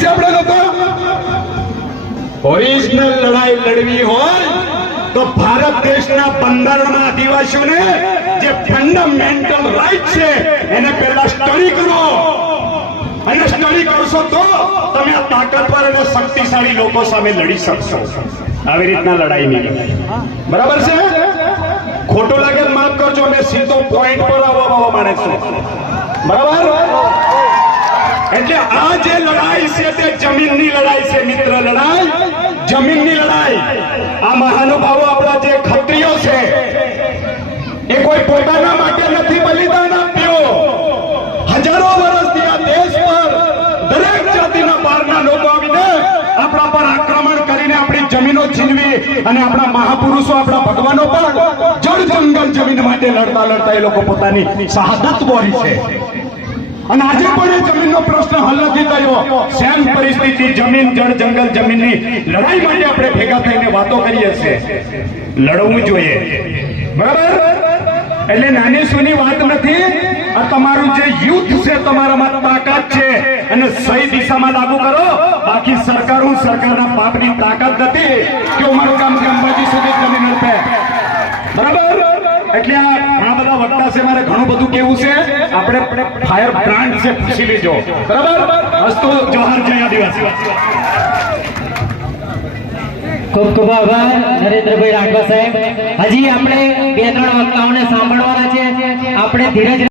છે આપણે લોકો? ઓરિજિનલ લડાઈ લડવી હોય તો ભારત દેશના બંધારણમાં આદિવાસીઓને જે ફંડામેન્ટલ રાઈટ છે એને પહેલા સ્ટડી કરો, અને સ્ટડી કરશો તો તમે આ તાકાતવર અને શક્તિશાળી લોકો સામે લડી શકશો. આવી રીતના લડાઈ નહીં. બરાબર છે? ખોટું લાગે માફ કરજો, મેં સીધો પોઈન્ટ પર આવવા માંડે છું. બરાબર? એટલે આ જે લડાઈ છે તે જમીનની લડાઈ છે મિત્ર. લડાઈ જમીનની લડાઈ. આ મહાનુભાવો આપણા જે ક્ષત્રિયો છે એ કોઈ પોતાના માટે નથી બલિદાન આપ્યો. હજારો વર્ષથી આ દેશ પર દરેક જાતિના બહારના લોકો આવીને આપણા પર આક્રમણ કરીને આપણી જમીનો છીનવી, અને આપણા મહાપુરુષો આપણા ભગવાનો પણ જળ જંગલ જમીન માટે લડતા લડતા એ લોકો પોતાની શહાદત વહોરી છે. અને આજે પણ એ જમીનનો પ્રશ્ન હલ નથી થયો. સેમ પરિસ્થિતિ જમીન જળ જંગલ જમીનની લડાઈ માટે આપણે ભેગા થઈને વાતો કરીએ છીએ. લડવું જોઈએ. બરાબર? એટલે નાની સૂની વાત નથી. આ તમારું જે યુથ છે, તમારામાં તાકાત છે, અને સહી દિશામાં લાગુ કરો. બાકી સરકારના પાપની તાકાત નથી કે ઉમરગામ કે અંબાજી સુધી જમીન અડપે. બરાબર? એટલે આ બધા વટ્ટા છે, મારે ઘણું બધું કેવું છે. આપણે ફાયર બ્રાન્ડ છે, પૂછી લેજો. બરાબર? અસ્તુ જોહાર, જય આદિવાસી. ખૂબ ખૂબ આભાર નરેન્દ્રભાઈ રાઠવા સાહેબ. હજી આપણે બે ત્રણ વક્તાઓને સાંભળવાના છે. આપણે ધીરજ